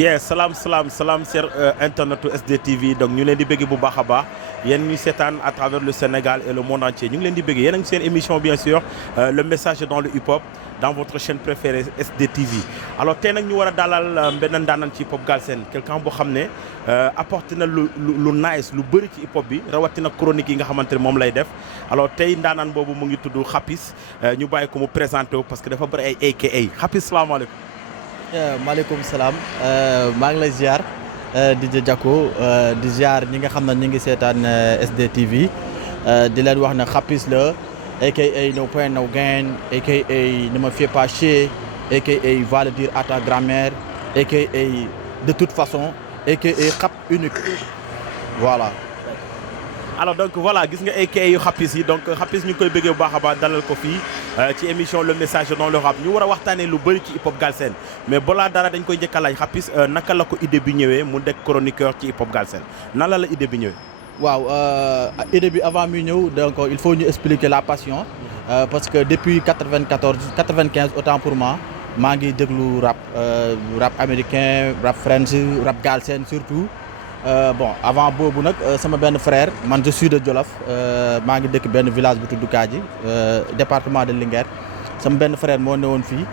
yes salam cher internetu SDTV donc ñu leen di bëgg bu baax a baax yéen ñu seetaan à travers le Sénégal et le monde entier ñu ngi leen di bëgg yéen a ngi seen émission bien sûr le message dans le hip-hop dans votre chaîne préférée SDTV. alors tey nag ñu war a dalal benn ndaanaan ci hip-hop Galsen quelqu'un boo xam ne apporté na lu nice lu bëri ci hip-hop bi rawatina chronique yi nga xamante ne moom lay def alors tey ndaanaan boobu mu ngi tudd Xapis ñu bàyyi ko mu présenté wu parce que dafa bëri ay AKA Xapis salaamaaleykum. maaleykum salaam maa ngi lay ziar DJ Jacko di ziar ñi nga xam ne ñu ngi seetaan SDTV di leen wax ne Xapis la aka no pain no gain aka ne me fais pas chier aka va le dire à ta grand-mère aka de toute façon aka Xap unique voilà. alors donc voilà gis nga AKA yu Xapis yi donc Xapis ñu ngi koy bëggee bu baax a baax dalal ko fii ci émission le message dans le rap ñu war a waxtaanee lu bëri ci hip hop Galsen mais balaa dara dañ koy njëkk a laaj Xapis naka la ko idée bi ñëwee mu nekk chroniqueur ci hip hop Galsen nan la idée bi ñëwee. waaw idée bi avant muy ñëw donc il faut ñu expliquer la passion parce que depuis 95 autant pour moi maa ngi déglu rap américain rap French rap Galsen surtout. bon avant boobu nag sama benn frère man je suis de Jolof maa ngi dëkk benn village bu tudd Kaaji département de Linguère sama benn frère moo newoon fii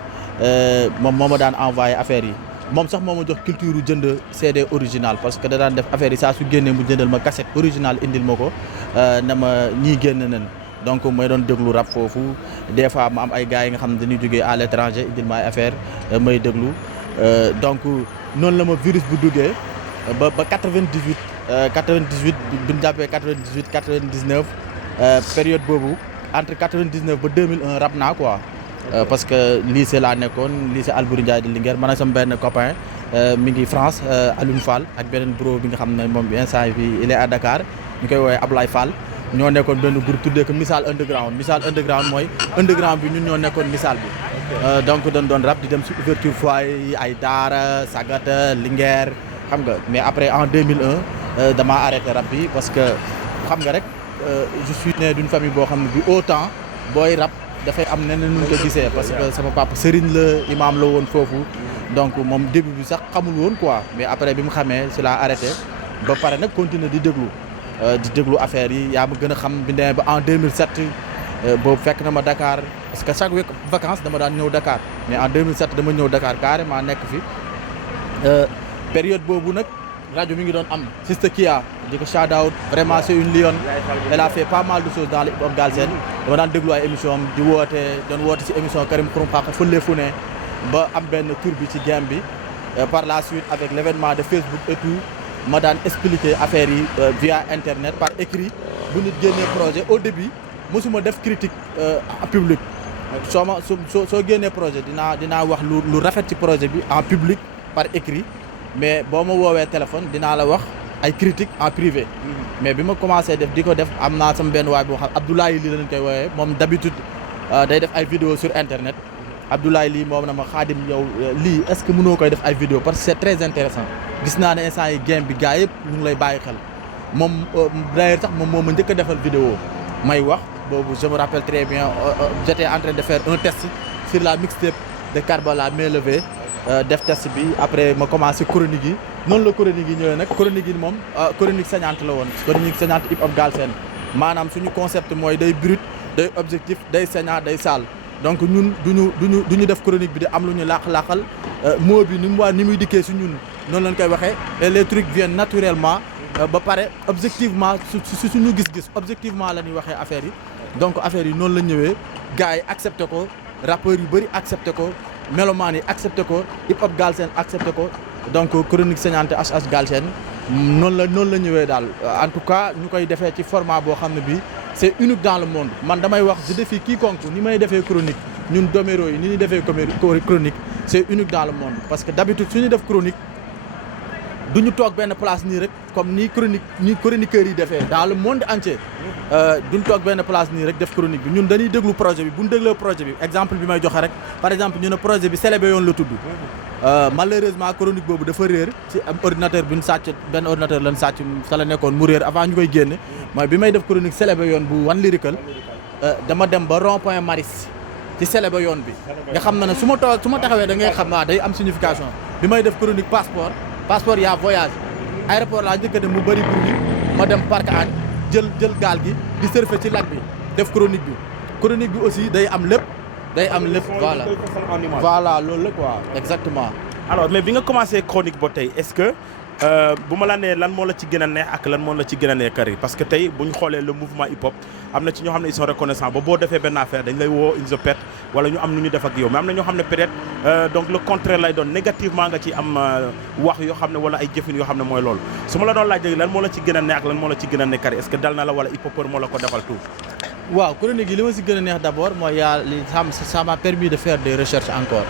moom moo ma daan envoyé affaires yi moom sax moo ma jox culture yu jënd CD original parce que da daan def affaire yi saa su génnee mu jëndal ma cassette original indil ma ko na ma ñii génn nañ donc may doon déglu rap foofu des fois ma am ay gars yi nga xam ne dañuy jógee à l'étranger indil ma ay affaire may déglu donc noonu la ma virus bu duggee. ba 98 bi ñu jàppee 98 99 période boobu entre 99 ba 2001 rap naa quoi parce que lycée laa nekkoon lycée Albouri Ndiaye de Linguère man ak sama benn copain mi ngi France Alioune Fall ak beneen bro bi nga xam ne moom instant bi il est à Dakar ñu koy woowee Ablaye Fall ñoo nekkoon benn groupe tuddee ko Missal Underground mooy underground bi ñun ñoo nekkoon Missal bi donc dañ doon rap di dem si ouverture foyer yi ay Daara Sagata Linguère xam nga mais après en 2001 damaa arrêté rap bi parce que xam nga rek je suis né d'une famille boo xam ne bi autant booy rap dafay am neneen nu ñu ko gisee parce que sama papa Serigne la imam la woon foofu donc moom début bi sax xamul woon quoi mais après bi mu xamee si laa arrêté ba pare nag continuer di déglu affaire yi yaa ma gën a xam bi demee ba en 2007 boobu fekk na ma Dakar parce que chaque week vacances dama daan ñëw Dakar mais en 2007 dama ñëw Dakar carrément nekk fi période boobu nag rajo mi ngi doon am Sister Kia di ko shout out vraiment c'est une lionne elle a fait pas mal de choses dans le hip-hop Galsen dama daan déglu ay émission am di doon woote ci émission Karim Xurum Xax fële fu ne ba am benn tour bi ci game bi par la suite avec l'événement de Facebook et tout ma daan expliquer affaires yi via internet par écrit bu nit génnee projet au début mosuma def critique en public soo génnee projet dinaa wax lu rafet ci projet bi en public par écrit mais boo ma woowee téléphone dinaa la wax ay critiques en privé mais bi ma commencé di ko def am naa sama benn waay boo xam Abdoulaye lii lañ koy woowee moom d'habitude day def ay vidéo sur internet Abdoulaye lii moom na ma Xaadim yow lii est-ce que mënoo koy def ay vidéo parce que c'est très intéressant gis naa ne instant yi game bi gars yëpp ñu ngi lay bàyyi xel moom d'ailleurs sax moom moo ma njëkk a defal vidéo may wax boobu je me rappelle très bien j'étais en train de faire un test sur la mixtape de Karbala main levée def test bi après ma commencé chronique yi noonu la chronique yi ñëwee nag chronique yi moom chronique saignante la woon chronique saignante hip hop Galsen maanaam suñu concept mooy day brut day objectif day saignant day sale donc ñun duñu def chronique bi di am lu ñu làqal mot bi ni muy dikkee si ñun noonu lañ koy waxee et les trucs viennent naturellement ba pare objectivement su suñu gis-gis objectivement la ñuy waxee affaire yi donc affaire yi noonu la ñëwee gars yi accepté ko rappeurs yu bëri accepté ko melomaan yi accepté ko hip hop Galsen accepté ko donc chronique saignante HH Galsen noonu la ñëwee daal en tout cas ñu koy defee ci format boo xam ne bii c'est unique dans le monde man damay wax je défie quiconque ni may defee chronique ñun doméro yi ni ñuy defee chronique c'est unique dans le monde parce que d'habitude su ñu def chronique duñu toog benn place nii rek comme ni chroniqueurs yi defee dans le monde entier duñ toog benn place nii rek def chronique bi ñun dañuy déglu projet bi bu ñu dégloo projet bi exemple bi may joxe rek par exemple ñu ne projet bi Célébé yoon la tudd malheureusement chronique boobu dafa réer ci am ordinateur bi ñu sàcc benn ordinateur lañ sàcc sa la nekkoon mu réer avant ñu koy génne mooy bi may def chronique Célébé yoon bu One Lyrical dama dem ba rond point Maris ci Célébé yoon bi nga xam na ne su ma taxawee da ngay xam day am signification bi may def chronique passeport yaa voyage aéroport laa njëkk a dem mu bëri bruit ma dem Parc Hann jël gaal gi di surfer ci lac bi def chronique bi aussi day am lépp voilà loolu la quoi exactement. alors mais bi nga commencé chronique ba tey est-ce que bu ma la nee lan moo la ci gën a neex ak lan moo la ci gën a neex kër parce que tey bu ñu xoolee le mouvement hip hop am na ci ñoo xam ne ils sont reconnaissants ba boo defee benn affaire dañ lay woo in the pet wala ñu am nu ñu def ak yow mais am na ñoo xam ne peut-être donc le contraire lay doon négativement nga ci am wax yoo xam ne wala ay jëfin yoo xam ne mooy loolu su ma la doon laaj lan moo la ci gën a neex ak lan moo la ci gën a neex kër est-ce que dal na la wala hip hopeur moo la ko defal tout. waaw chronique yi li ma si gën a neex d'abord mooy ça m'a permis de faire des recherches encore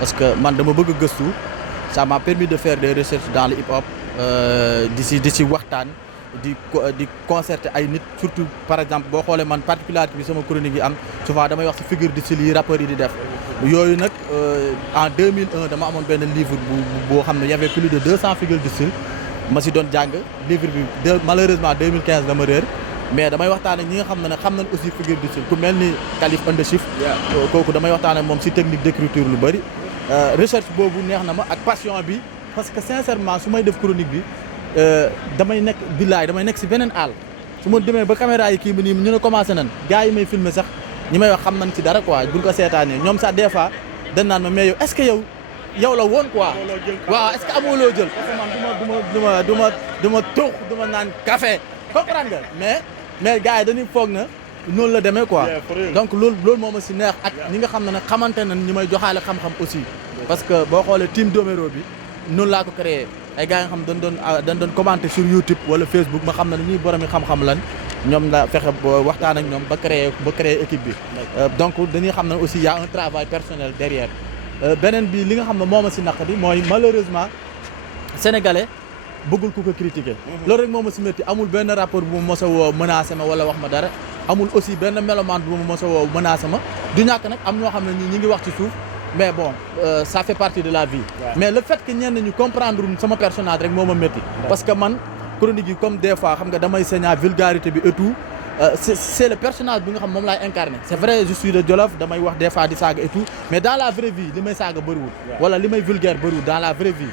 parce que man dama bëgg a gëstu ça m'a permis de faire des recherches dans le hip hop di si waxtaan di concerter ay nit surtout par exemple boo xoolee man particularité bi sama chronique yi am souvent damay wax ci figure de style yi rappeurs yi di def yooyu nag en 2001 dama amoon benn livre boo xam ne y avait plus de 200 figures de style ma si doon jàng livre bi malheureusement 2015 dama réer mais damay waxtaan ak ñi nga xam ne xam nañ aussi figure de style ku mel ni Khalif Underchief kooku damay waxtaan ak moom si technique d'écriture lu bëri recherche boobu neex na ma ak passion bi parce que sincèrement su may def chronique bi damay nekk si beneen àll su ma demee ba caméra yi kii bi nii ñu ne commencé nan gars yi may filmer sax ñi may wax xam nañ ci dara quoi buñ ko seetaanee ñoom sax des fois dañ naan ma mais yow est-ce que yow la woon quoi waaw est-ce que amoo loo jël parce que man du ma tuux du ma naan café comprendre nga mais gars yi dañuy foog na noonu la demee quoi donc loolu moo ma si neex ak ñi nga xam ne nag xamante nañ ñi may joxaale xam-xam aussi parce que boo xoolee team Domero bi noonu laa ko créé ay gars yi nga xam dañ doon commenter sur YouTube wala Facebook ma xam ne ñuy boromi xam-xam lan ñoom la fexe waxtaan ak ñoom ba créer équipe bi donc dañuy xam ne aussi y a un travail personnel derrière beneen bi li nga xam ne moo ma si naqari mooy malheureusement sénégalais bëggul ku ko critiquer loolu rek moo ma si métti amul benn rapport bu ma mos a woo menacé ma wala wax ma dara amul aussi benn mélomane bu ma mos a woo menacé ma du ñàkk nag am ñoo xam ne ñi ngi wax ci suuf mais bon ça fait partie de la vie mais le fait que ñenn ñu comprendre sama personnage rek moo ma métti parce que man chronique yi comme des fois xam nga damay sañaa vulgarité bi et tout c'est le personnage bi nga xam moom laay incarné c'est vrai je suis de Jolof damay wax des fois di saaga et tout mais dans la vraie vie li may saaga bëriwul wala li may vulgaire bëriwul dans la vraie vie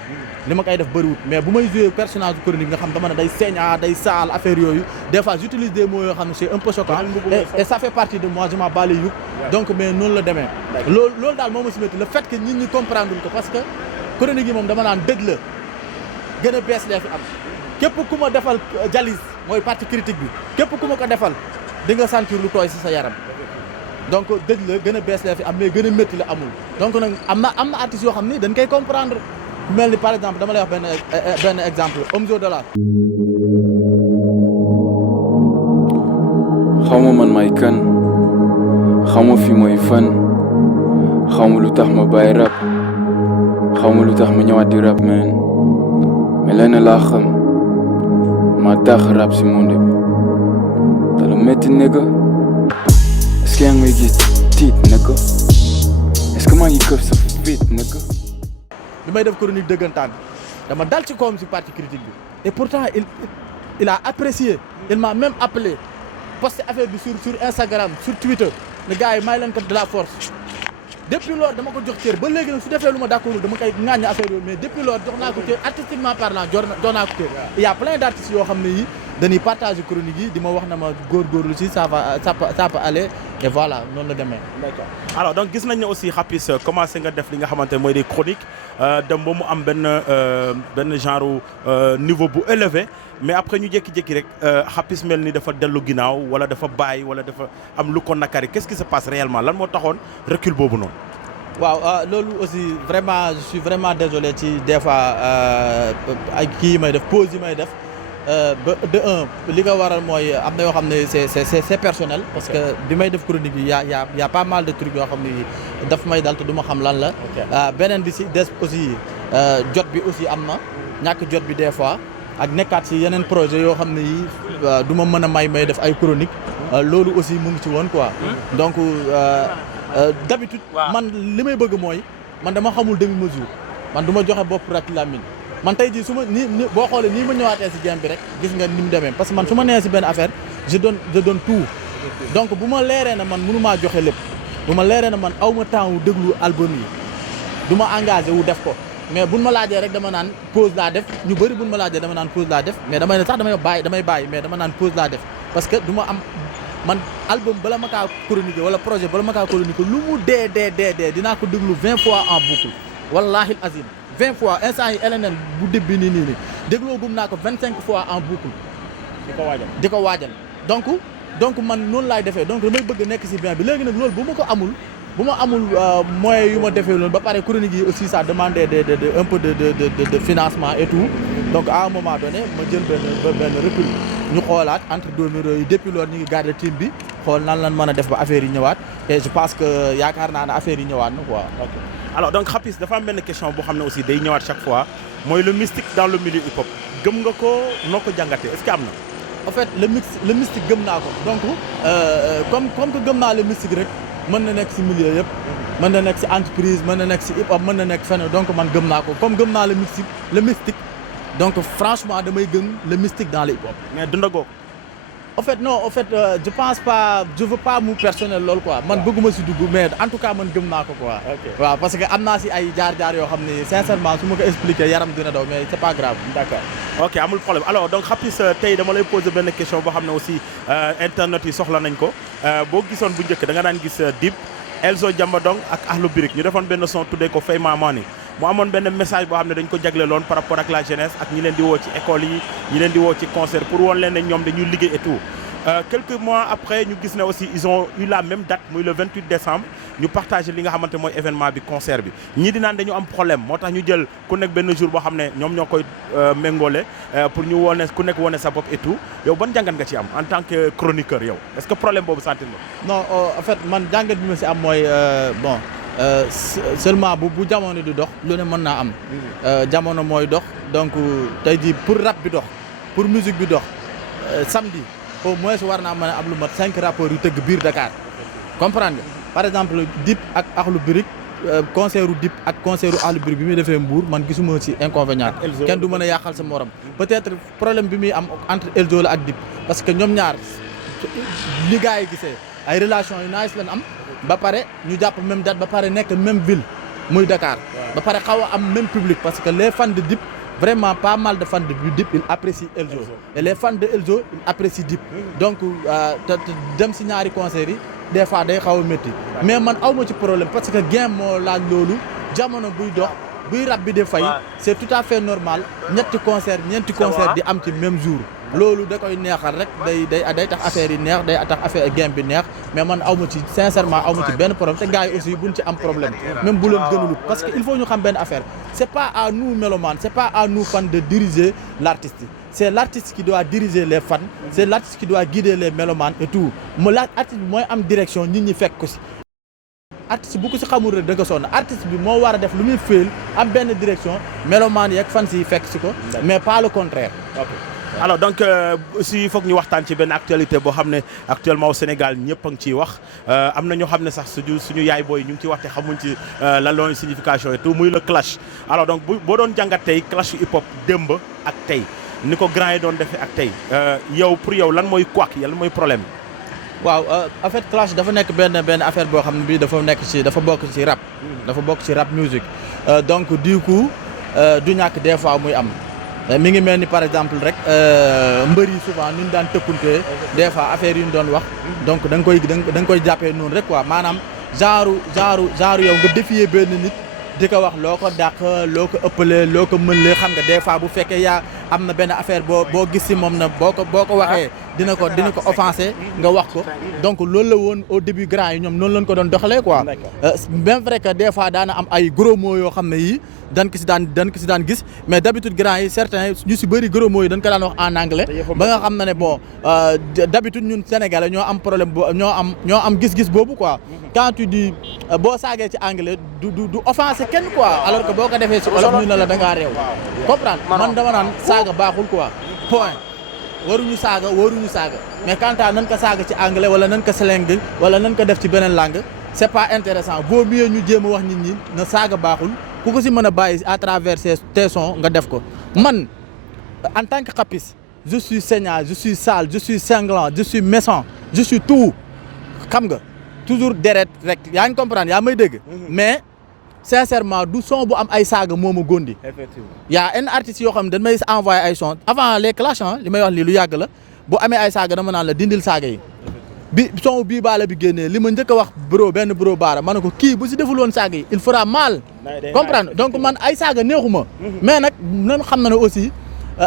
li ma koy def bëriwul mais bu may jouer personnage du chronique nga xam dama ne day sañaa day saal affaire yooyu des fois j'utilise des mots yoo xam ne c'est un peu choquant et ça fait partie de moi je m'en bats les yeux donc mais noonu la demee loolu daal moo ma si métti le fait que nit ñi comprendre ko parce que chronique yi moom dama naan dëj la gën a bees lee fi am képp ku ma defal jalis mooy partie critique bi képp ku ma ko defal di nga sentir lu tooy si sa yaram donc dëj la gën a bees lee fi am mais gën a métti la amul donc nag am na artistes yoo xam ni dañ koy comprendre mel ni par exemple dama lay wax benn exemple Omzo Dollar xaw ma man may kan xaw ma fi mooy fan xaw ma lu tax ma bàyyi rap xaw ma lu tax ma ñëwaat di rap man mais lenn laa xam ma tax rap si monde bi te lu métti nigga est-ce que yaa ngi may gis tiit nigga est-ce que maa ngi këf sa fit nigga bi may def chronique dëggantaan dama dal ci koom si partie critique bi et pourtant il a apprécié il m'a même appelé posté affaire bi sur Instagram sur Twitter ne gars yi may leen ko de la force depuis loolu dama ko jox cër ba léegi nag su defee lu ma d'accord dama koy ŋàññ affaire yooyu mais depuis loolu jox naa ko cër artistiquement parlant jox naa ko cër il y a plein d'artistes yoo xam ne yi dañuy partager chronique yi di ma wax na ma góorgóorlu si ça peut aller et voilà noonu la demee. d'accord alors donc gis nañ ne aussi Rapis commencé nga def li nga xamante mooy des chroniques dem ba mu am benn genre niveau bu élevé mais après ñu jékki-jékki rek Rapis mel ni dafa dellu ginnaaw wala dafa bàyyi wala dafa am lu ko nakari qu'est-ce qui se passe réellement lan moo taxoon recul boobu noonu. waaw loolu aussi vraiment je suis vraiment désolé ci des fois ay kii yi may def pause yi may def. ba de un li nga waral mooy am na yoo xam ne c'est personnel parce que bi may def chronique yi y a pas mal de trucs yoo xam ne daf may dal te du ma xam lan la beneen bi si des aussi jot bi aussi am na ñàkk jot bi des fois ak nekkaat si yeneen projet yoo xam ne yi du ma mën a may def ay chronique loolu aussi mu ngi ci woon quoi donc d'habitude man li may bëgg mooy man dama xamul demi-mesure man du ma joxe bopp rek lamine man tey jii su ma ni boo xoolee nii ma ñëwaatee si game bi rek gis nga ni mu demee parce que man su ma nee si benn affaire je donne tout donc bu ma leeree na man mënu maa joxe lépp bu ma leeree na man aw ma temps wu déglu album yi du ma engagé wu def ko mais buñ ma laajee rek dama naan pause laa def ñu bëri buñ ma laajee dama naan pause laa def mais damay ne sax damay bàyyi mais dama naan pause laa def parce que du ma am man album bala ma kaa chroniquer wala projet bala ma kaa chroniquer lu mu dee dinaa ko déglu 20 fois en boucle wallahi azim 20 fois instant yi LNN bu débbi nii dégloo gum naa ko 25 fois en boucle di ko waajal donc man noonu laay defee donc damay bëgg nekk ci bien bi léegi nag loolu bu ma amul moyens yu ma defee loolu ba pare chronique yi aussi ça demandait un peu de financement et tout donc à un moment donné ma jël benn recul ñu xoolaat entre doomi yi depuis loolu ñu ngi garder team bi xool nan lan mën a def ba affaire yi ñëwaat et je pense que yaakaar naa ne affaire yi ñëwaat na quoi. ok alors donc Rapis dafa am benn question boo xam ne aussi day ñëwaat chaque fois mooy le mystique dans le milieu hip hop gëm nga ko noo ko jàngatee est-ce que am na. en fait le mystique gëm naa ko donc comme que gëm naa le mystique rek mën na nekk ci milieu yëpp mën na nekk ci entreprise mën na nekk ci hip hop mën na nekk feneen donc man gëm naa ko comme gëm naa le mystique donc franchement damay gëm le mystique dans le hip hop. mais dundagoo ko. en fait je pense pas je veux pas mu personnel loolu quoi man bëgguma ci dugg mais en tout cas man gëm naa ko quoi. waaw parce que am naa ci ay jaar-jaar yoo xam ne sincèrement su ma ko expliquer yaram dina daw mais c'est pas grave. d'accord ok amul problème alors donc Rapis tey dama lay poser benn question boo xam ne aussi internet yi soxla nañ ko boo gisoon bu njëkk da nga daan gis Dip Elzo Jamdong ak Akhlou Brick ñu defoon benn son tuddee ko Fay Ma Money mu amoon benn message boo xam ne dañ ko jagleeloon par rapport ak la jeunesse ak ñi leen di woo ci école yi ñi leen di woo ci concert pour woon leen ne ñoom dañuy liggéey et tout quelques mois après ñu gis ne aussi ils ont eu la même date muy le 28 décembre ñu partagé li nga xamante mooy événement bi concert bi ñii di naan dañu am problème moo tax ñu jël ku nekk benn jour boo xam ne ñoom ñoo koy méngóole pour ñu wone ku nekk wone sa bopp et tout yow ban jàngat nga ci am en tant que chroniqueur yow est-ce que problème boobu sentir nga. non en fait man jàngat bi ma ci am mooy bon seulement bu jamono di dox lu ne mën naa am jamono mooy dox donc tey jii pour rap bi dox pour musique bi dox samedi au moins war naa mën a am lu mat 5 rappeurs yu tëgg biir Dakar comprendre nga par exemple Dip ak Akhlou Brick concert u Dip ak concert u Akhlou Brick bi muy defee Mbour man gisuma ci inconvénient kenn du mën a yàqal sa morom peut-être problème bi muy am entre Elzo la ak Dip parce que ñoom ñaar li gars yi gisee ay relations yu nice lañ am ba pare ñu jàpp même date ba pare nekk même ville muy Dakar ba pare xaw a am même public parce que les fans de Dip vraiment pas mal de fans de Dip ils apprécient Elzo et les fans de Elzo ils apprécient Dip donc te dem ci ñaari concerts yi des fois day xaw a métti mais man awma ci problème parce que game moo laaj loolu jamono buy dox buy rab bi de fay c'est tout à fait normal ñeenti concert di am ci même jour loolu da koy neexal rek day tax affaire yi neex day tax affaire game bi neex mais man awma ci sincèrement awma ci benn problème te gars yi aussi buñ ci am problème même bu leen gënalut parce que il faut ñu xam benn affaire c'est pas à nous mélomanes c'est pas à nous fans de diriger l'artiste c'est l'artiste qui doit diriger les fans c'est l'artiste qui doit guider les mélomanes et tout mu laaj artiste bi mooy am direction nit ñi fekk ko ci artiste bu ko ci xamul rek da nga sonn artiste bi moo war a def lu muy féel am benn direction mélomane yeeg fans yi fekk ci ko mais pas le contraire. alors donc aussi il faut que ñu waxtaan ci benn actualité boo xam ne actuellement au Sénégal ñëpp a ngi ciy wax am na ñoo xam ne sax suñu yaay booy ñu ngi ciy wax te xamuñ ci lan la signification et tout muy le clash alors donc boo doon jàngat tey clash hip hop démb ak tey ni ko grand yi doon defee ak tey yow pour yow lan mooy couac lan mooy problème waaw en fait clash dafa nekk benn affaire boo xam ne bii dafa bokk ci rap dafa bokk ci rap musique donc du coup du ñàkk des fois muy am mi ngi mel ni par exemple rek mbër yi souvent ni ñu daan tëkkuntee des fois affaire yi ñu doon wax donc da nga koy jàppee noonu rek quoi maanaam genre yow nga défier benn nit di ko wax loo ko dàq loo ko ëppalee loo ko mënlee xam nga des fois bu fekkee yaa am na benn affaire boo gis ci moom na boo ko waxee dina ko offensé nga wax ko donc loolu la woon au début grand yi ñoom noonu lañ ko doon doxalee quoi même vrai que des fois daana am ay gros mots yoo xam ne yii dañ ko ci daan gis mais d'habitude grand yi certains ñu ci bëri gros mots yi dañ ko daan wax en anglais ba nga xam ne bon d'habitude ñun sénégalais ñoo am problème ñoo am gis-gis boobu quoi quand tu dis boo saagee ci anglais du offensé kenn quoi alors que boo ko defee ci olof ñu ne la da ngaa réew comprendre man dama naan saaga baaxul quoi point waruñu saaga mais quant à nan ko saaga ci anglais wala nan ko slang wala nan ko def ci beneen langue c'est pas intéressant vaut mieux ñu jéem a wax nit ñi na saaga baaxul ku ko ci mën a bàyyi à travers tes sons nga def ko man en tant que Rapis je suis saignant je suis sale je suis cinglant je suis méchant je suis tout xam nga toujours deret rek yaa ngi comprendre yaa may dégg mais sincèrement du son bu am ay saaga moo ma góndi. effectivement y a un artiste yoo xam ne dañ may envoyé ay son avant les clash li may wax lii lu yàgg la bu amee ay saaga dama naan la dindil saaga yi. bi son bii baala bi génnee li ma njëkk a wax benn bro baara ma ne ko kii bu si deful woon saaga yi il fera mal. comprendre donc man ay saaga neexuma mais nag nan xam na ne aussi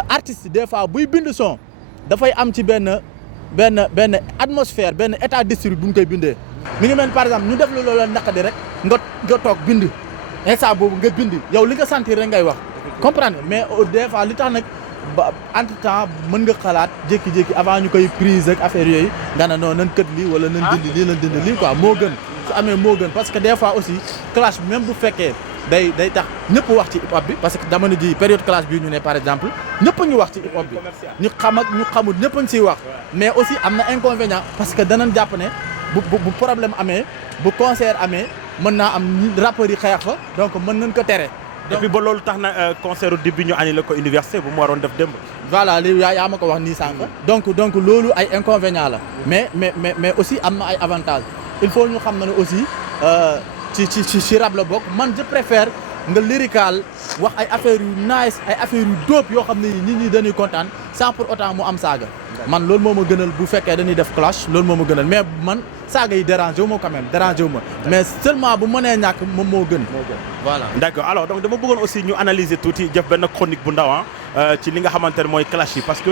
artiste des fois buy bind son dafay am ci benn atmosphère benn état d'esprit bu ñu koy bindee. mi ngi mel par exemple ñu def la loola naqadi rek nga toog bind instant boobu nga bind yow li nga sentir rek ngay wax comprendre mais des fois li tax nag ba entre temps mën nga xalaat jékki-jékki avant ñu koy prise ak affaire yooyu nga ne non nan kët lii wala nan dindi lii quoi moo gën su amee moo gën parce que des fois aussi clash même bu fekkee day tax ñëpp wax ci hip hop bi parce que jamono ji période clash bii ñu ne par exemple ñëpp a ngi wax ci hip hop bi ñu xam ak ñu xamul ñëpp a ngi siy wax mais aussi am na inconvénient parce que danañ jàpp ne bu problème amee bu concert amee mën naa am rappeurs yi xeex fa donc mën nañ ko tere. et puis ba loolu tax na concert Dip bi ñu annulé ko université bu mu waroon def démb. voilà lii yaa ma ko wax nii sànq. donc loolu ay inconvénients la. mais aussi am na ay avantages il faut ñu xam na ne aussi ci rap la bokk man je préfère nga lyrical wax ay affaires yu nice ay affaires yu dope yoo xam ne nit ñi dañuy kontaan sans pour autant mu am saaga. man loolu moo ma gënal bu fekkee dañuy def clash loolu moo ma gënal mais man saaga yi dérangé wu ma quand même dérangé wu ma mais seulement bu mënee ñàkk moom moo gën. voilà d'accord alors donc dama bëggoon aussi ñu analyser tuuti def benn chronique bu ndaw ci li nga xamante ne mooy clash yi parce que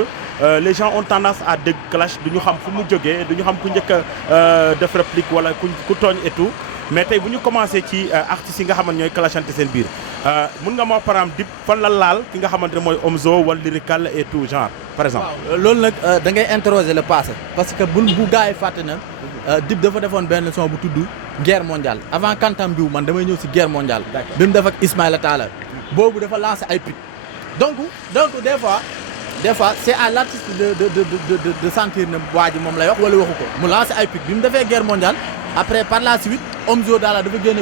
les gens ont tendance à dégg clash du ñu xam fu mu jógee du ñu xam ku njëkk a def réplique wala ku tooñ et tout mais tey bu ñu commencé ci artistes yi nga xamante ñooy clashante seen biir mun nga ma par exemple Dip fan la laal ki nga xamante ne mooy Omzo wala Lyrical et tout genre par exemple. waaw loolu nag da ngay interroger le passé parce que bu gars yi fàtte na Dip dafa defoon benn son bu tudd guerre mondiale avant kantam biw man damay ñëw si guerre mondiale. bi mu def ak Ismaïla Talla boobu dafa lancé ay pic donc des fois c'est à l'artiste de sentir ne waa ji moom lay wax wala waxu ko mu lancé ay pic bi mu defee guerre mondiale après par la suite Omzo daala dafa génn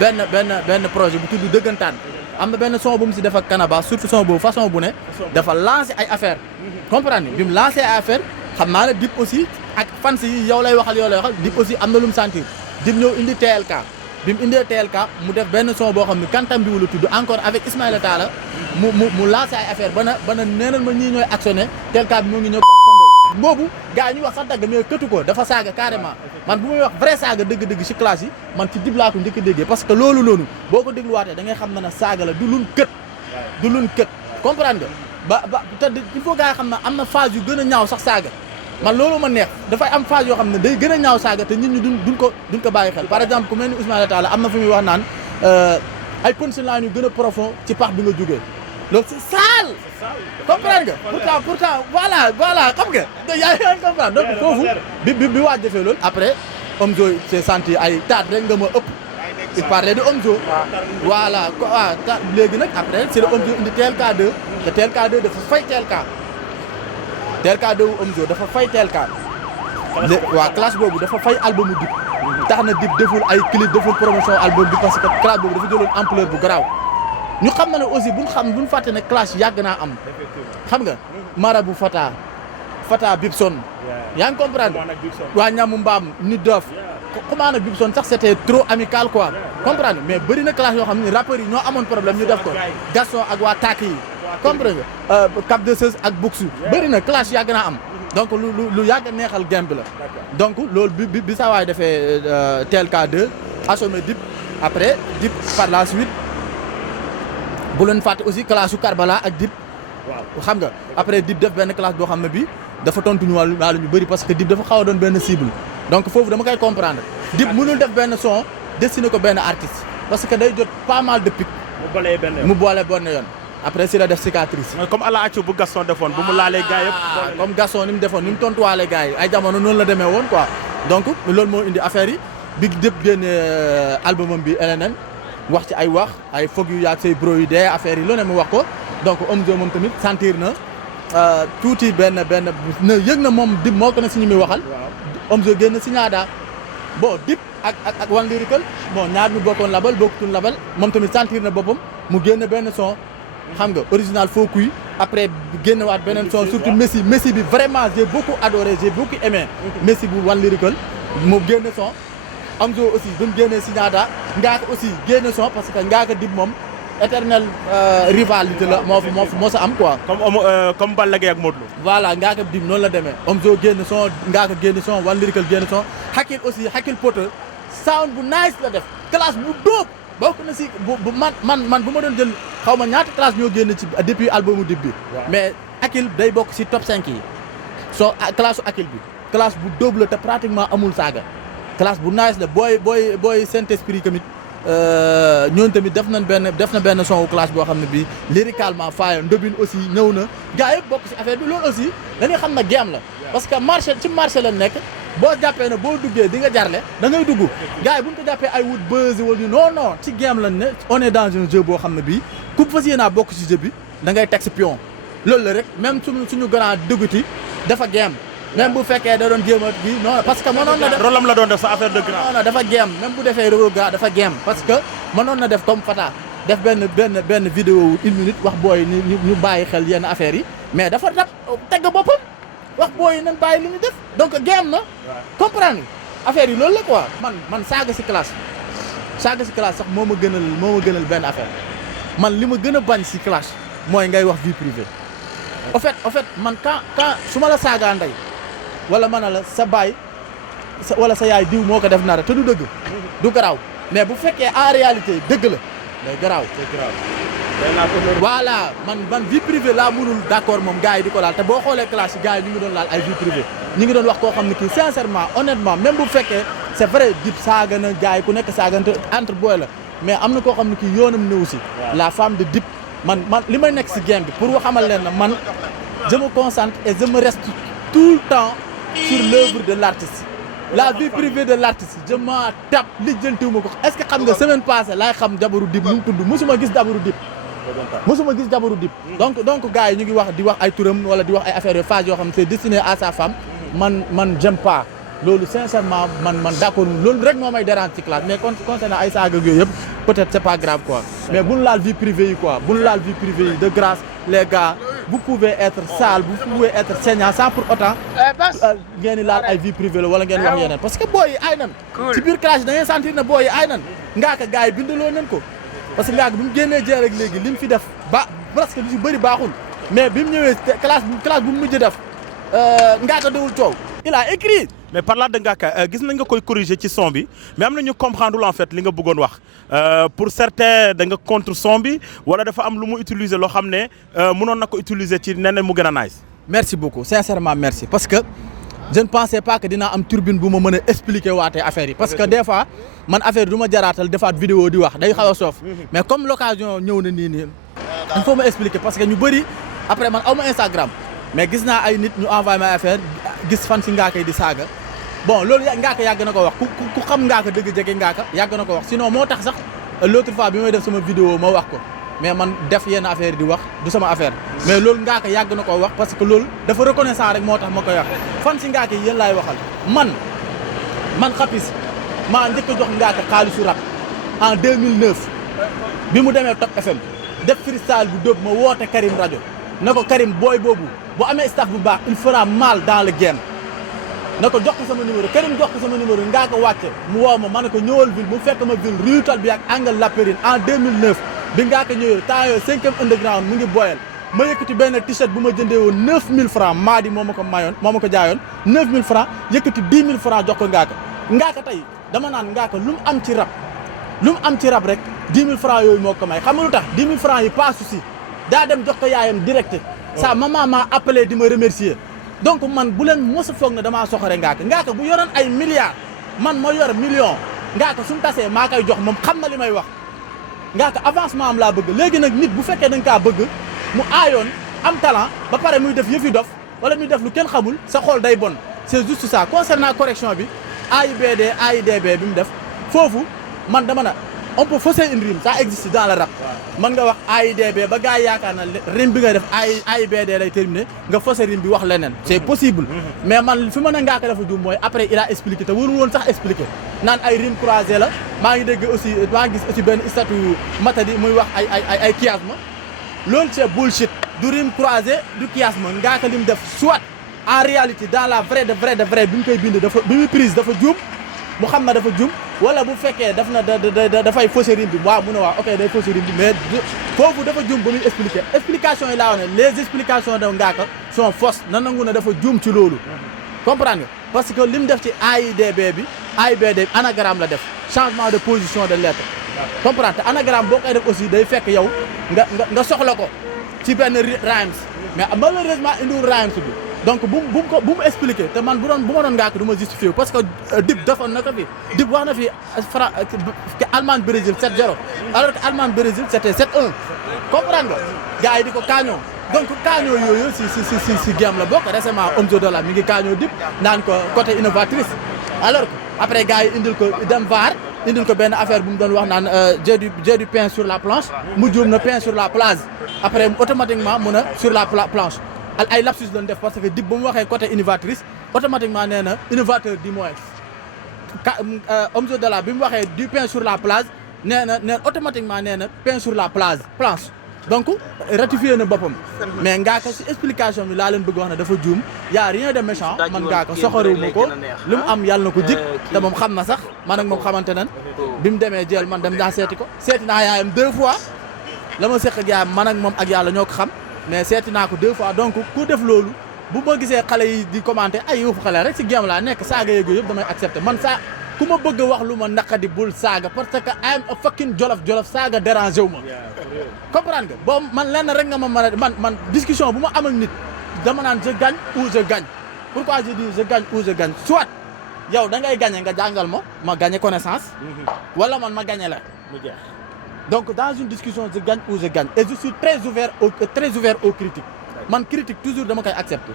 benn projet bu tudd dëggantaan am na benn son bu mu si def ak Kanaba surtout son boobu façon bu ne dafa lancé ay affaire comprendre bi mu lancé ay affaire xam naa ne Dip aussi ak fans yi yow lay waxal Dip aussi am na lu mu sentir Dip ñëw indi TLK bi mu indee TLK mu def benn son boo xam ne kantam bi wala tudd encore avec Ismaïla Talla mu lancé ay affaire ba na neenal ma ñii ñooy actionné TLK bi moo ngi ñëw boobu gars yi ñu wax sax dagg mais këtu ko dafa saaga carrément man bu may wax vrai saaga dëgg-dëgg ci classe yi man ci Dip laa ko njëkk a déggee parce que loolu noonu boo ko dégluwaatee da ngay xam ne saaga la du lun kët comprendre nga ba te il faut gars yi xam na am na phase yu gën a ñaaw sax saaga man loolu ma neex dafay am phase yoo xam ne day gën a ñaaw saaga te nit ñi duñ ko bàyyi xel par exemple ku mel ni Ismaïla Talla am na fu muy wax naan ay punchline yu gën a profond ci pax bi nga jógee loolu c'est sale comprendre nga pourtant voilà xam nga yaa ngi comprendre donc foofu bi waaj defee loolu après Omzo s'est senti ay taat rek nga ma ëpp il parlait de Omzo voilà léegi nag après c'est le Omzo indi TLK2 te TLK2 dafa fay TLK2 wu Omzo dafa fay TLK waaw clash boobu dafa fay albumu Dip tax na Dip deful ay clip deful promotion album bi parce que clash boobu dafa jëloon ampleur bu garaaw ñu xam na ne aussi buñ fàtte ne clash yàgg naa am xam nga Marabu Fata Bibson yaa ngi comprendre waa ñamu mbaam nit dof xumaa nag Bibson sax c'était trop amical quoi comprendre mais bëri na clash yoo xam ne rappeurs yi ñoo amoon problème ñu def ko Gaston ak waa Taki yi comprendre nga Cap de Seuse ak Buxu bëri na clash yàgg naa am donc lu yàgg neexal game bi la donc loolu bi saa waay defee TLK2 assommé Dip après Dip par la suite bu leen fàtte aussi classe su Karbala ak Dip xam nga après Dip def benn classe boo xam ne bi dafa tontu ñu wàllu ñu bëri parce que Dip dafa xaw a doon benn cible donc foofu dama koy comprendre Dip mënul def benn son destiné ko benn artiste parce que day jot pas mal de pic mu boole benn yoon après si la def cicatrice comme ala accu bu Gaston defoon bu mu laalee gars yëpp comme Gaston ni mu defoon ni mu tontuwaale gars yi ay jamono noonu la demee woon quoi donc loolu moo indi affaire yi bi Dip génne albumam bi LNN wax ci ay foog yu yaag say bro yu dee affaire yi lu ne mu wax ko donc Omzo moom tamit sentir na tuuti benn na yëg na moom Dip moo ko ne si ñu muy waxal Omzo génn si ñaada bon Dip ak One Lyrical bon ñaar ñu bokkoon label bokkutul label moom tamit sentir na boppam mu génn benn son xam nga original faux kuy après génn waat beneen son surtout Messi bi vraiment j'ai beaucoup adoré j'ai beaucoup aimé Messi bu One Lyrical mu génn son Omzo aussi bi mu génnee Signada Ngaaka aussi génne son parce que Ngaaka Dip moom éternel rivalité la moo sa am quoi. comme Balla Gaye ak Modou Lo. voilà Ngaaka Dip noonu la demee Omzo génn son Ngaaka génn son One Lyrical génn son Hakill aussi Hakill Potter sound bu nice la def classe bu dóob bokk na si man bu ma doon jël xaw ma ñaata classe ñoo génn ci depuis albumu Dip bi. mais Hakill day bokk si top 5 yi soo classe su Hakill bi classe bu dóob la te pratiquement amul saaga classe bu nice la booy Saint-Esprit tamit. ñooñu tamit def na benn son classe boo xam ne bii lyricalement fire Ndobin aussi ñëw na gars yëpp bokk si affaire bi loolu aussi dañuy xam ne game la parce que marché la nekk boo jàppee ne boo duggee di nga jarle da ngay dugg gars yi bu ñu ko jàppee ay wut buzz wala ñu non ci game lañ ne on est dans un jeu boo xam ne bii ku fas yéenaa bokk si jeu bi da ngay teg si pion loolu la rek même suñu grand dugguti dafa game même bu fekkee da doon jéem a bi non parce que mënoon na def rôle am la doon def sa affaire de grand. non dafa géem même bu defee rôle gars dafa géem parce que mënoon na def comme Fata def benn vidéo 1 minute wax booy ñu bàyyi xel yenn affaires yi mais dafa dab tegg boppam wax booy yi nañ bàyyi li ñu def donc géem na comprendre affaire yi loolu la quoi man saaga si classe sax moo ma gënal benn affaire man li ma gën a bañ si classe mooy ngay wax vie privée au fait man quand su ma la saagaa ndey wala ma ne la sa baay wala sa yaay diw moo ko def nara te du dëgg du garaaw mais bu fekkee en réalité dëgg la day garaaw voilà man vie privée laa mënul d'accord moom gars yi di ko laal te boo xoolee classe yi gars yi ñu ngi doon laal ay vie privée ñu ngi doon wax koo xam ne kii sincèrement honnêtement même bu fekkee c'est vrai Dip saaga na gars yi ku nekk saagante entre boy la mais am na koo xam ne kii yoonam ne aussi la femme de Dip man li may nekk si game bi pour xamal leen na man je me concentre et je me reste tout le temps sur l'œuvre de l'artiste la vie privée de l'artiste je m'en tape lijjantiwuma ko est-ce que xam nga semaine passée laay xam jabaru Dip nu mu tudd mosuma gis jabaru Dip donc gars yi ñu ngi di wax ay turam wala di wax ay affaires phase yoo xam ne c'est destiné à sa femme man j'aime pas loolu sincèrement man d'accord loolu rek moo may dérange ci classe mais concernant ay saaga yooyu yëpp peut-être c'est pas grave quoi mais buñ laal vie privée yi quoi buñ laal vie privée yi de grâce les gars vous pouvez être sale vous pouvez être saignant sans pour autant ngeen di laal ay vie privée la wala ngeen wax yeneen parce que booy yi aay nan ci biir classe da ngeen sentir ne booy yi aay nan Ngaaka gars yi bindaloo nañ ko parce que Ngaaka bi mu génnee jeer ak léegi li mu fi def presque lu ci bëri baaxul mais bi mu ñëwee classe bu mu mujj def Ngaaka dewul coow il a écrit mais parlant de Ngaaka gis nañ nga koy corriger ci son bi mais am na ñu comprendre en fait li nga bëggoon wax pour certains da nga contre son bi wala dafa am lu mu utiliser loo xam ne mënoon na ko utiliser ci neneen mu gën a nice. merci beaucoup sincèrement merci parce que je ne pensais pas que dinaa am turbine bu ma mën a expliquer waatee affaire yi parce que des fois man affaire du ma jaraatal defaat vidéo di wax day xaw a soof mais comme l'occasion ñëw na nii il faut ma expliquer parce que ñu bëri après man aw ma Instagram mais gis naa ay nit ñu envoyé ma affaire gis fan si Ngaaka yi di saaga bon loolu Ngaaka yàgg na ko wax ku xam Ngaaka dëgg jege Ngaaka yàgg na ko wax sinon moo tax sax l'autre fois bi may def sama vidéo ma wax ko mais man def yenn affaire di wax du sama affaire mais loolu Ngaaka yàgg na ko wax parce que loolu dafa reconnaissant rek moo tax ma koy wax fan si Ngaaka yi yéen laay waxal man Xapis maa njëkk a jox Ngaaka xaalisu rap en 2009 bi mu demee Top FM def freestyle bu dóob ma woote Karim rajo na ko Karim booy boobu bu amee staff bu baax il fera mal dans le game na ko jox ko sama numéro Karim jox ko sama numéro Ngaaka wàcce mu woo ma ne ko ñëwal ville mu fekk ma ville rue Talbi ak angle Lapérine en 2009 bi Ngaaka ñëwee temps yooyu 5e underground mu ngi boyal ma yëkkati benn t-shirt bu ma jëndee woon 9000 francs Madi moo ma ko jaayoon 9000 francs yëkkati 10 000 francs jox ko Ngaaka tey dama naan Ngaaka lu mu am ci rap rek 10 000 francs yooyu moo ko may xam nga lu tax 10 000 francs yi pas souci daa dem jox ko yaayam direct sa maman m'a appelé di ma remercier donc man bu leen mos a foog ne damaa soxore Ngaaka bu yoroon ay milliards man ma yor million Ngaaka sumu tasee maa koy jox moom xam na li may wax Ngaaka avancement am laa bëgg léegi nag nit bu fekkee da nga kaa bëgg mu aayoon am talent ba pare muy def yëfi dof wala muy def lu kenn xamul sa xol day bon c'est juste ça concernant correction bi AIBD AIDB bi mu def foofu man dama na on peut fausser une rime ça existe dans le rap mën nga wax AIDB ba gars yi yaakaar na rime bi ngay def AIBD lay terminer nga fausser rime bi wax leneen c'est possible mais man fi mën a Ngaaka dafa juum mooy après il a expliqué te warul woon sax expliqué naan ay rime croisé la maa ngi dégg aussi maa ngi gis aussi benn statut Matadi muy wax ay chiasme loolu c'est bullshit du rime croisé du chiasme Ngaaka li mu def soit en réalité dans la vraie de vrai bi mu koy bind dafa bi mu prise dafa juum mu xam na dafa jum wala bu fekkee daf na dafay fausser rime bi waaw mu ne waaw ok day fausser rime bi mais foofu dafa jum ba muy expliquer explication yi laa wax ne les explications de Ngaaka sont fausses na nangu ne dafa jum ci loolu comprendre nga parce que li mu def ci AIBD bi anagramme la def changement de position de lettre comprendre te anagramme boo koy def aussi day fekk yow nga soxla ko ci benn rhymes mais malheureusement indiwul rhymes bi donc bu mu expliquer te man bu ma doon Ngaaka du ma justifié parce que Dip defoon na ko fi Dip wax na fi Allemagne Brésil 7-0 alors que Allemagne Brésil c'était 7-1 comprendre nga gars yi di ko kaañoo donc kaañoo yooyu si game la bokk récemment Omzo Dollar mi ngi kaañoo Dip naan ko côté innovatrice alors que après gars yi indil ko dem VAR indil ko benn affaire bu mu doon wax naan j'ai du pain sur la planche mu juum na pain sur la plage après automatiquement mun a sur la planche ay lapsus doon def parce que Dip ba mu waxee côté innovatrice automatiquement nee na innovateur du moins Omzo Dollar bi mu waxee du pain sur la plage nee na automatiquement nee na pain sur la planche donc ratifié na boppam mais Ngaaka si explication bi laa leen bëgg wax ne dafa juum y a rien de méchant man Ngaaka soxorewuma ko li mu am yàlla na ko jik te moom xam na sax man ak moom xamante nan bi mu demee jël man dem naa seeti ko seeti naa yaayam 2 fois la ma seq ak yaayam man ak moom ak yàlla ñoo ko xam mais seeti naa ko 2 fois donc ku def loolu bu ma gisee xale yi di commenter ay yuufu xale rek si game laa nekk saaga yeego yëpp damay accepter man saa ku ma bëgg a wax lu ma naqadi bul saaga parce que I am a fucking jolof saaga dérangé wu ma comprendre nga boo man lenn rek nga ma mën a man discussion bu ma am ak nit dama naan je gagne ou je gagne pourquoi je dis je gagne ou je gagne soit yow da ngay gagné nga jàngal ma gagné connaissance wala man ma gagné la donc dans une discussion je gagne ou je gagne et je suis très ouvert aux critiques man critique toujours dama koy accepter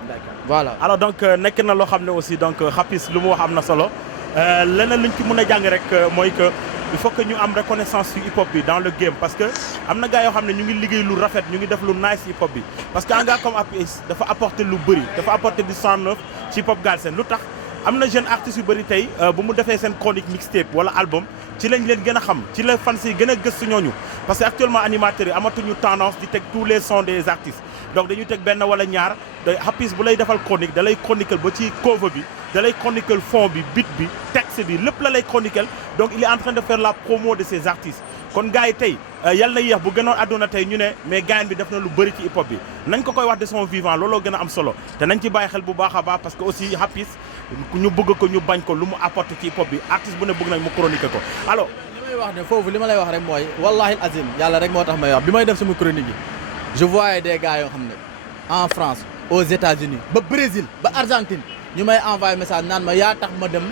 voilà alors donc nekk na loo xam ne aussi donc Hapiss lu mu wax am na solo leneen luñ ci mën a jàng rek mooy que il faut que ñu am reconnaissance ci hip hop bi dans le game parce que am na gars yoo xam ne ñu ngi liggéey lu rafet ñu ngi def lu nice hip hop bi parce que un gars comme Hapiss dafa apporter lu bëri dafa apporter du 109 ci hip hop Galsen lu tax am na jeune artistes yu bëri tey bu mu defee seen chronique mixtape wala album ci lañ leen gën a xam ci la fans yi gën a gëstu ñooñu parce que actuellement animateurs yi amatuñu tendance di teg tous les sons des artistes donc dañuy teg benn wala ñaar Hapiss bu lay defal chronique da lay chroniquer ba ci cover bi da lay chroniquer fond bi beat bi texte bi lépp la lay chroniquer donc il est en train de faire la promo de ces artistes kon gars yi tey yàlla na yéex bu gënoon àdduna tey ñu ne mais gars bi def na lu bëri ci hip hop bi nañ ko koy wax de son vivant looloo gën a am solo te nañ ci bàyyi xel bu baax a baax parce que aussi Hapiss ñu bëgg ko ñu bañ ko lu mu apporté ci hip hop bi artiste bu ne bëgg nañ mu chroniquer ko alors li may wax ne foofu li ma lay wax rek mooy wallahi azim yàlla rek moo tax may wax bi may def sama chronique yi je voyais des gars yoo xam ne en France aux États-Unis ba Brésil ba Argentine ñu may envoyé message naan ma yaa tax ma dem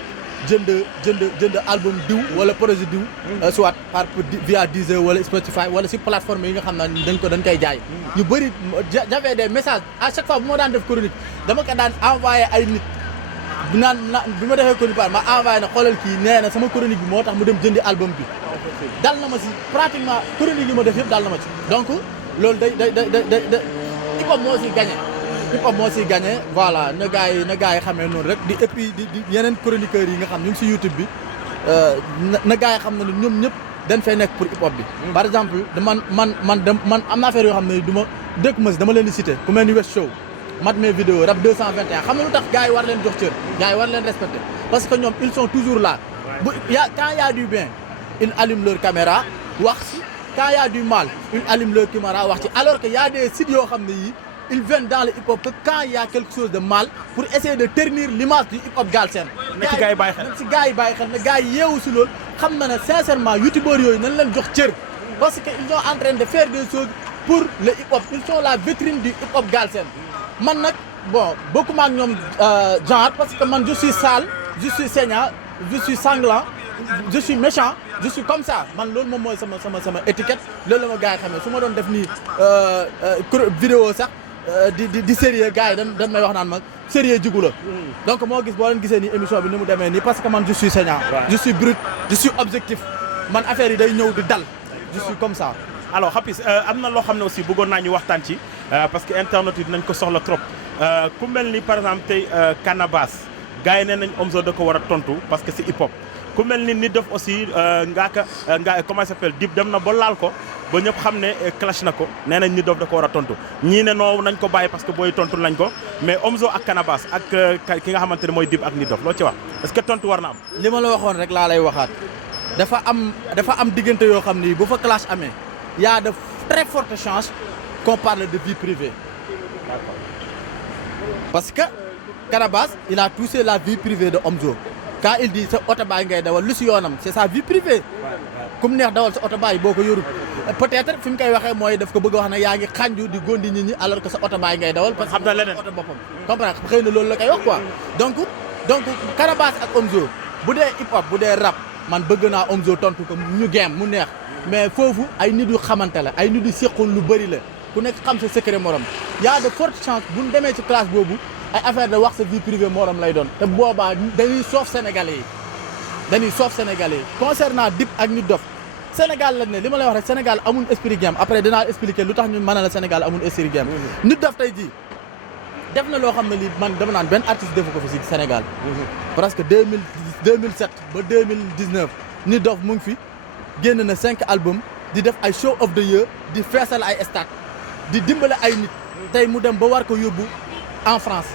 jënd album diw wala projet diw soit par via Deezer wala Spotify wala si plateforme yi nga xam ne dañ koy jaay ñu bëri j'avais des messages à chaque fois bu ma daan def chronique dama ko daan envoyé ay nit bi ma defee chronique par ma envoyé na xoolal kii nee na sama chronique bi moo tax mu dem jëndi album bi dal na ma si pratiquement chronique yi ma def yëpp dal na ma ci donc loolu day hip hop moo si gagné hip hop moo si gagné voilà na gars yi xamee noonu rek et puis di yeneen chroniqueurs yi nga xam ñu ngi si YouTube bi na gars yi xam ne ñoom ñëpp dañ fay nekk pour hip hop bi par exemple man am na affaire yoo xam ne du ma dëkk ma si dama leen di cité ku mel ni West Show mat mes vidéos rap 221 xam nga lu tax gars yi war leen jox cër gars yi war leen respecter parce que ñoom ils sont toujours là quand il y a du bien ils allument leur caméra wax si quand il y a du mal ils allument leur caméra wax ci alors que y a des sites yoo xam ne yi ils viennent dans le hip hop que quand il y a quelque chose de mal pour essayer de ternir l'image du hip hop Galsen ci gars yi bàyyi xel si gars yi bàyyi xel ne gars yi yeewu si loolu xam na ne sincèrement youtubeurs yooyu nañ leen jox cër parce que ils sont en train de faire des choses pour le hip hop ils sont la vitrine du hip hop Galsen man nag bon bokkuma ak ñoom genre parce que man je suis sale je suis saignant je suis sanglant je suis méchant je suis comme ça man loolu moom mooy sama étiquette loolu la ma gars yi xamee su ma doon def nii vidéo sax di sérieux gars yi dañ may wax naan ma sérieux jigu la donc moo gis boo leen gisee nii émission bi ni mu demee nii parce que man je suis saignant je suis brut je suis objectif man affaire yi day ñëw di dal je suis comme ça alors Hapiss am na loo xam ne aussi bëggoon naa ñu waxtaan ci parce que internet yi dinañ ko soxla trop ku mel ni par exemple tey Canabasse gars yi nee nañ Omzo da ko war a tontu parce que c'est hip hop ku mel ni Nit Doff aussi Ngaaka comment il s'appelle Dip dem na ba laal ko ba ñëpp xam ne clash na ko nee nañ Nit Doff da ko war a tontu ñii ne non nañ ko bàyyi parce que booy tontu nañ ko mais Omzo ak Canabasse ak ki nga xamante ne mooy Dip ak Nit Doff loo ci wax est-ce que tontu war na am. li ma la waxoon rek laa lay waxaat dafa am diggante yoo xam ni bu fa clash amee y a de très fortes chances qu'on parle de vie privée. D'accord. Parce que Canabasse il a touché la vie privée de Omzo quand il dit sa oto baay ngay dawal lu si yoonam c'est sa vie privée. comme neex dawal sa oto baay boo ko yorul peut-être fi mu koy waxee mooy daf ko bëgg a wax ne yaa ngi xànju di gondi nit ñi alors que sa oto baay ngay dawal. parce que xam na leneen oto boppam. comprendre xëy na loolu la koy wax quoi donc Canabasse ak Omzo bu dee hip hop bu dee rap man bëgg naa Omzo tontu ko ñu geem mu neex mais foofu ay nit yu xamante la ay nit yu sequl lu bëri la ku nekk xam sa secret morom y a de fortes chances bu ñu demee ci classe boobu ay affaire de wax sa vie privée morom lay doon te boobaa dañuy soof sénégalais yi concernant Dip ak Nit Doff Sénégal lañ ne li ma lay wax rek Sénégal amul esprit game après dinaa expliquer lu tax ñu mën a la Sénégal amul esprit game Nit Doff tey jii def na loo xam ne lii man dama naan benn artiste defu ko fi si Sénégal presque 2007 ba 2019 Nit Doff mu ngi fi génn na 5 albums di def ay show of the year di feesal ay stade di dimbale ay nit tey mu dem ba war ko yóbbu en France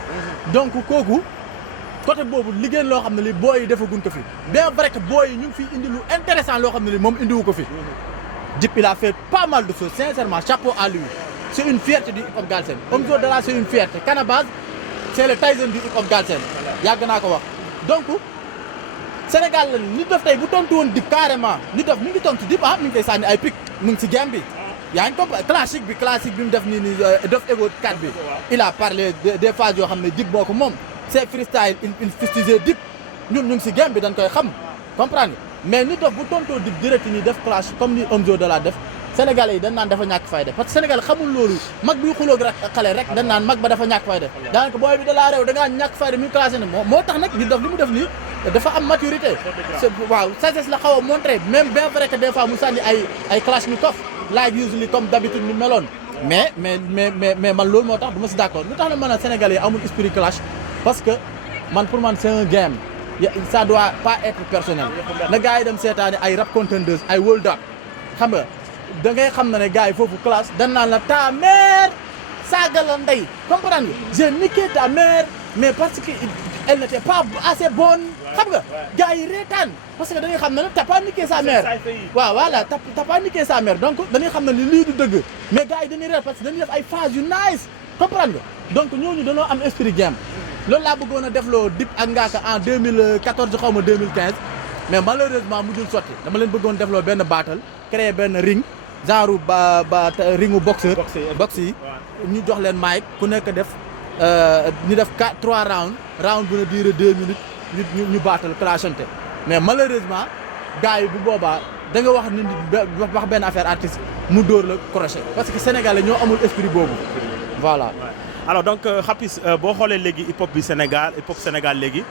donc kooku côté boobu liggéey loo xam ne li booy yi defaguñ ko fi bien vrai que booy yi ñu ngi fi indi lu intéressant loo xam ne li moom indiwu ko fi Dip il a fait pas mal de choses sincèrement chapeau à lui c'est une fierté du hip hop Galsen Omzo Dollar c'est une fierté Canabasse c'est le Tyson du hip hop Galsen yàgg naa ko wax donc Sénégal la Nit Doff tey bu tontu woon Dip carrément Nit Doff mi ngi tontu Dip mi ngi koy sànni ay pic mu ngi si game bi yaa ngi comprendre classique bi mu def nii nii Doff Ego 4 bi il a parlé des phases yoo xam ne Dip boo ko moom c'est freestyle il fustige Dip ñun ñu ngi si game bi dañ koy xam comprendre mais Nit Doff bu tontoo Dip direct nii def clash comme ni Omzo Dollar def Sénégalais yi dañ naan dafa ñàkk fayda parce que Sénégal xamul loolu mag bi xuloog rek xale rek dañ naan mag ba dafa ñàkk fayda daanaka booy bi da laa réew da ngaa ñàkk fayda mi classé ne moo tax nag Nit Doff li mu def nii dafa am maturité waaw sagesse la xaw a montré même bien vrai que des fois mu sànni ay Kalachnikov like usually comme d'habitude ni meloon mais man loolu moo tax du ma si d'accord lu tax na mën a Sénégalais yi amul esprit clash parce que man pour man c'est un game ça doit pas être personnel na gars yi dem seetaani ay rap contenders ay world up xam nga da ngay xam na ne gars yi foofu classe dan naan la ta mère saaga la ndey comprendre nga j'ai niqué ta mère mais parce que elle n'était pas assez bonne xam nga gars yi reetaan parce que dañuy xam ne t'as pas niqué sa mère waaw voilà t'as pas niqué sa mère donc dañuy xam ne ni lii du dëgg mais gars yi dañuy reet parce que dañuy def ay phases yu nice comprendre nga donc ñooñu dañoo am esprit game loolu laa bëggoon a defloo Dip ak Ngaaka en 2014 xaw ma 2015 mais malheureusement mujjul sotti dama leen bëggoon defloo benn battle créer benn ring genre ringu boxeur box yi ñu jox leen mic ku nekk def ñu def 3 round bu na duré 2 minutes ñu battle clashante mais malheureusement gars yi bu boobaa da nga wax nit wax benn affaire artiste mu dóor la crochet parce que sénégalais ñoo amul esprit boobu voilà. alors donc Xapis boo xoolee léegi hip hop bi Sénégal hip hop Sénégal léegi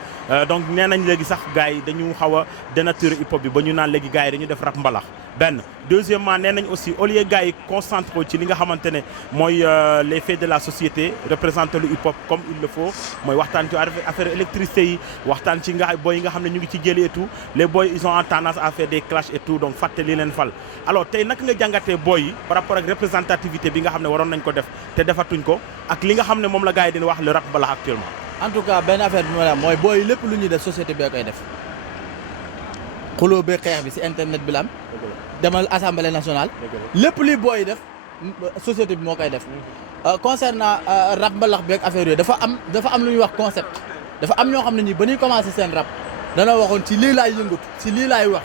donc nee nañ léegi sax gars yi dañu xaw a dénaturer hip hop bi ba ñu naan léegi gars yi dañu def rap mbalax benn deuxièmement nee nañ aussi au lieu gars yi concentré ci li nga xamante ne mooy les faits de la société représenter le hip hop comme il le faut mooy waxtaan ci affaire électricité yi waxtaan ci nga boy yi nga xam ne ñu ngi ci jëli et tout les boys ils ont tendance à faire des clashs et tout donc fàtte li leen fal alors tey naka nga jàngatee boy yi par rapport ak représentativité bi nga xam ne waroon nañ ko def te defatuñ ko ak li nga xam ne moom la gars yi dina wax le rap mbalax actuellement. en tout cas benn affaire bi ma la mooy booy lépp lu ñuy def société bee koy def xuloo bee xeex bi ci internet bi la am demal assemblée nationale lépp luy booy def société bi moo koy def concernant rap mbalax beeg affaire yooyu dafa am lu ñuy wax concept dafa am ñoo xam ne ñi ba ñuy commencé seen rap dana waxoon ci lii laay yëngatu ci lii laay wax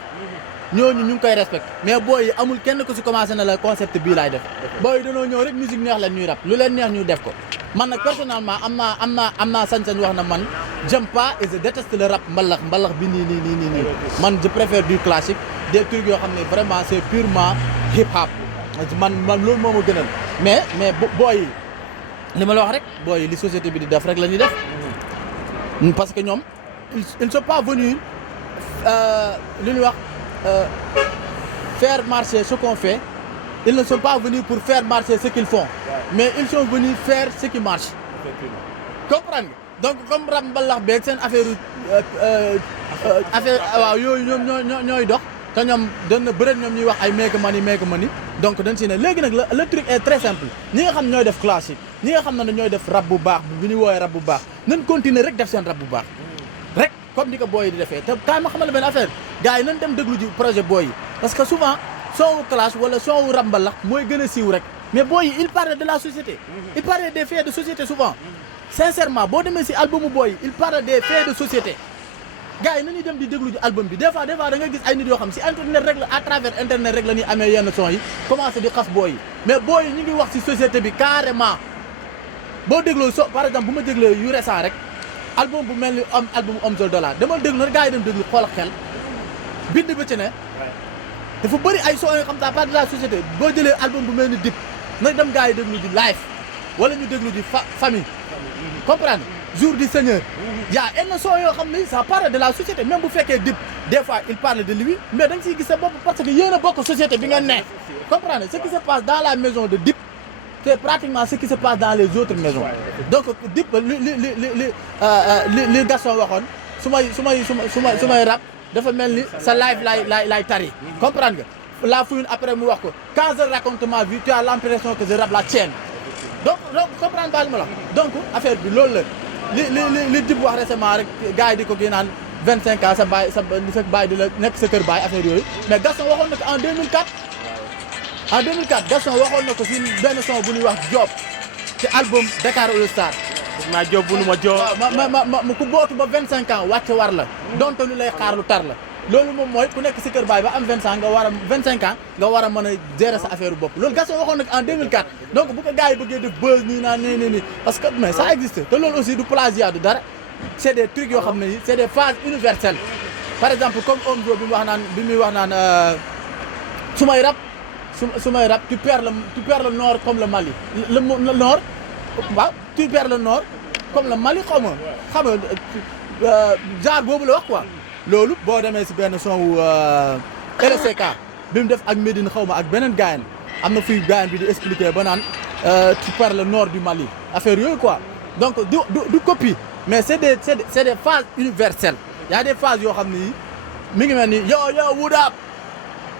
ñooñu ñu ngi koy respecté mais booy yi amul kenn ku ci commencé na la concept bii laay def booy yi danoo ñëw rek musique neex leen ñuy rap lu leen neex ñu def ko man nag personnellement am naa sañ-sañ wax na man j'aime pas et je déteste le rap mbalax bi nii man je préfère du classique des trucs yoo xam ne vraiment c'est purement hip hop man loolu moo ma gënal mais booy yi li ma la wax rek booy yi li société bi di def rek la ñuy def parce que ñoom ils ne sont pas venus li ñuy wax faire marcher ce qu'on fait ils ne sont pas venus pour faire marcher ce qu'ils font mais ils sont venus faire ce qui marche comprendre nga donc comme rap mbalax beeg seen affaire waaw yooyu ñoom ñooy dox te ñoom dañ na bëreet ñoom ñuy wax ay make money donc dañ si ne léegi nag le truc est très simple ñi nga xam ñooy def classique ñi nga xam ne ñooy def rap bu baax bi ñu woowee rap bu baax nañ continuer rek def seen rap bu baax rek comme ni ko booy yi di defee te kaay ma xamal la benn affaire gars yi nañ dem déglu ji projet booy yi parce que souvent son wu clash wala son wu rap mbalax mooy gën a siiw rek mais booy yi il parle de la société il parle des faits de société souvent sincèrement boo demee si albumu booy yi il parle des faits de société gars yi nañuy dem di déglu ji album bi des fois da nga gis ay nit yoo xam si internet rek la à travers internet rek la ñuy amee yenn son yi commencé di xas booy yi mais booy yi ñu ngi wax si société bi carrément boo dégloo par exemple bu ma dégloo yu récent rek album bu mel ni album Omzo Dollar dama déglu rek gars yi dem déglu xool xel bind ba ci ne dafa bëri ay son yoo xam ça part de la société boo jëlee album bu mel ni Dip na dem gars yi déglu ji live wala ñu déglu ji famille comprendre jour du Seigneur y a yenn son yoo xam ni ça parle de la société même bu fekkee Dip des fois il parle de lui mais da nga siy gis sa bopp parce que yéen a bokk société bi nga ne comprendre ce qui se passe dans la maison de Dip c'est pratiquement ce qui se passe dans les autres maisons donc Dip li Gaston waxoon su may rap dafa mel ni sa live lay tari comprendre nga la fouine après mu wax ko quand je raconte ma vie tu as l'impression que je rappe la tienne donc comprendre baal ma la donc affaire bi loolu la li Dip wax récemment rek gars yi di ko kii naan 25 ans sa baay di la nekk sa kër baay affaire yooyu mais Gaston waxoon na ko en 2004 Gaston waxoon na ko si benn son bu ñuy wax Job ci album Dakar All Star naa Job bu nu ma Job ma ku bootu ba 25 ans wàcce war la donte lu lay xaar lu tar la loolu moom mooy ku nekk si kër baay ba am 25 ans nga war a mën a gérer sa affaire bopp loolu Gaston waxoon na ko en 2004 donc bu ko gars yi bëggee def buzz nii naan nii parce que mais ça existe te loolu aussi du plagiat du dara c'est des trucs yoo xam ne nii c'est des phases universelles par exemple comme Omzo bi muy wax naan su may rap tu perds le nord comme le Mali le nord waaw tu perds le nord comme le Mali xaw ma genre boobu la wax quoi loolu boo demee si benn son wu LCK bi mu def ak Médine xaw ma ak beneen gaayan am na fii gaayan bi di expliquer ba naan tu perds le nord du Mali affaire yooyu quoi donc du copie mais c'est des phases universelles y a des phases yoo xam ni mi ngi mel ni yo wudaab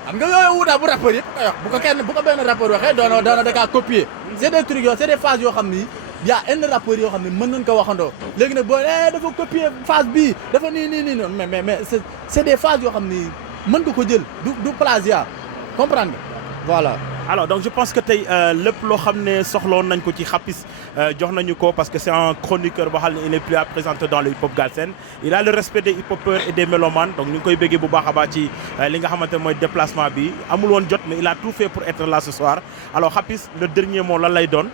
xam nga yooyu wudaab bu rappeur yëpp koy wax bu ko benn rappeur waxee doona da kaa copier c'est des trucs c'est des phases yoo xam ni y a un rappeur yoo xam ne mën nañ ko waxandoo léegi nag boo dafa copier phase bii dafa nii noonu mais c'est des phases yoo xam ni mën nga ko jël du plagiat comprendre nga voilà. alors donc je pense que tey lépp loo xam ne soxloon nañ ko ci Xapis jox nañu ko parce que c'est un chroniqueur boo xam ne il n'est plus à présenter dans le hip hop Galsen il a le respect des hip-hopeurs et des mélomanes donc ñu ngi koy bëggee bu baax a baax ci li nga xamante ne mooy déplacement bi amul woon jot mais il a tout fait pour être là ce soir alors Xapis le dernier mot lan lay doon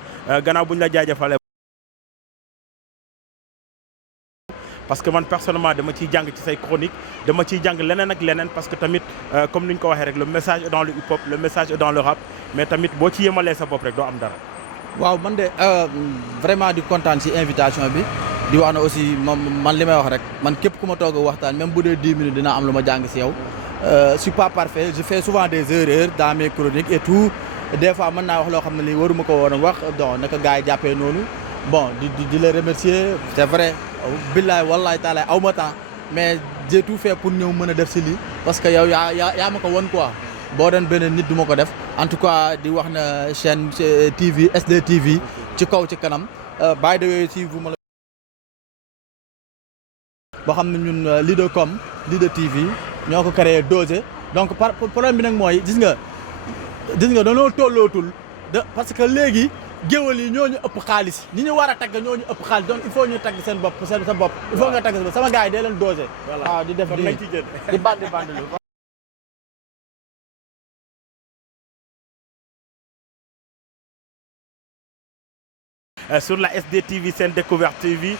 gannaaw bu ñu la jaajëfalee. parce que man personnellement dama ciy jàng ci say chronique dama ciy jàng leneen ak leneen parce que tamit comme ni ñu ko waxee rek le message est dans le hip-hop le message est dans le rap mais tamit boo ci yemalee sa bopp rek doo am dara. waaw man de vraiment di kontaan ci invitation bi di wax na aussi man li may wax rek man képp ku ma toog a waxtaan même bu dee 10 minutes dina am lu ma jàng ci yow je suis pas parfait je fais souvent des erreurs dans mes chroniques et tout des fois mën naa wax loo xam ne lii waruma ko woon a wax donc naka gars yi jàppee noonu bon di la remercier c'est vrai. billaay wallaay taalaay aw ma temps mais j'ai tout fait pour ñëw mën a def si lii parce que yow yaa ma ko won quoi boo doon beneen nit du ma ko def en tout cas di wax na chaîne TV SD TV ci kaw ci kanam by the way si vous ma la boo xam ne ñun Leadercom Leader TV ñoo ko créé dosé donc problème bi nag mooy gis nga dañoo tollootul parce que léegi géwël yi ñoo ñu ëpp xaalis ñi ñu war a tagg ñoo ñu ëpp xaalis donc il faut ñu tagg seen bopp sa bopp il faut nga tagg sa bopp sama gars yi dee leen dosé. voilà waaw di def di bandi sur la SDTV Sen Découverte TV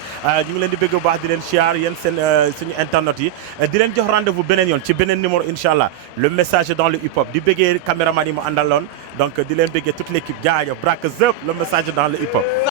ñu ngi leen di bëgg bu baax di leen share yéen seen suñu internet yi di leen jox rendez-vous beneen yoon ci beneen numéro incha allah le message dans le hip hop di bëggee caméraman yi mu àndaloon donc di leen bëggee toute l'équipe jaajëf Brak Zep le message dans le hip hop.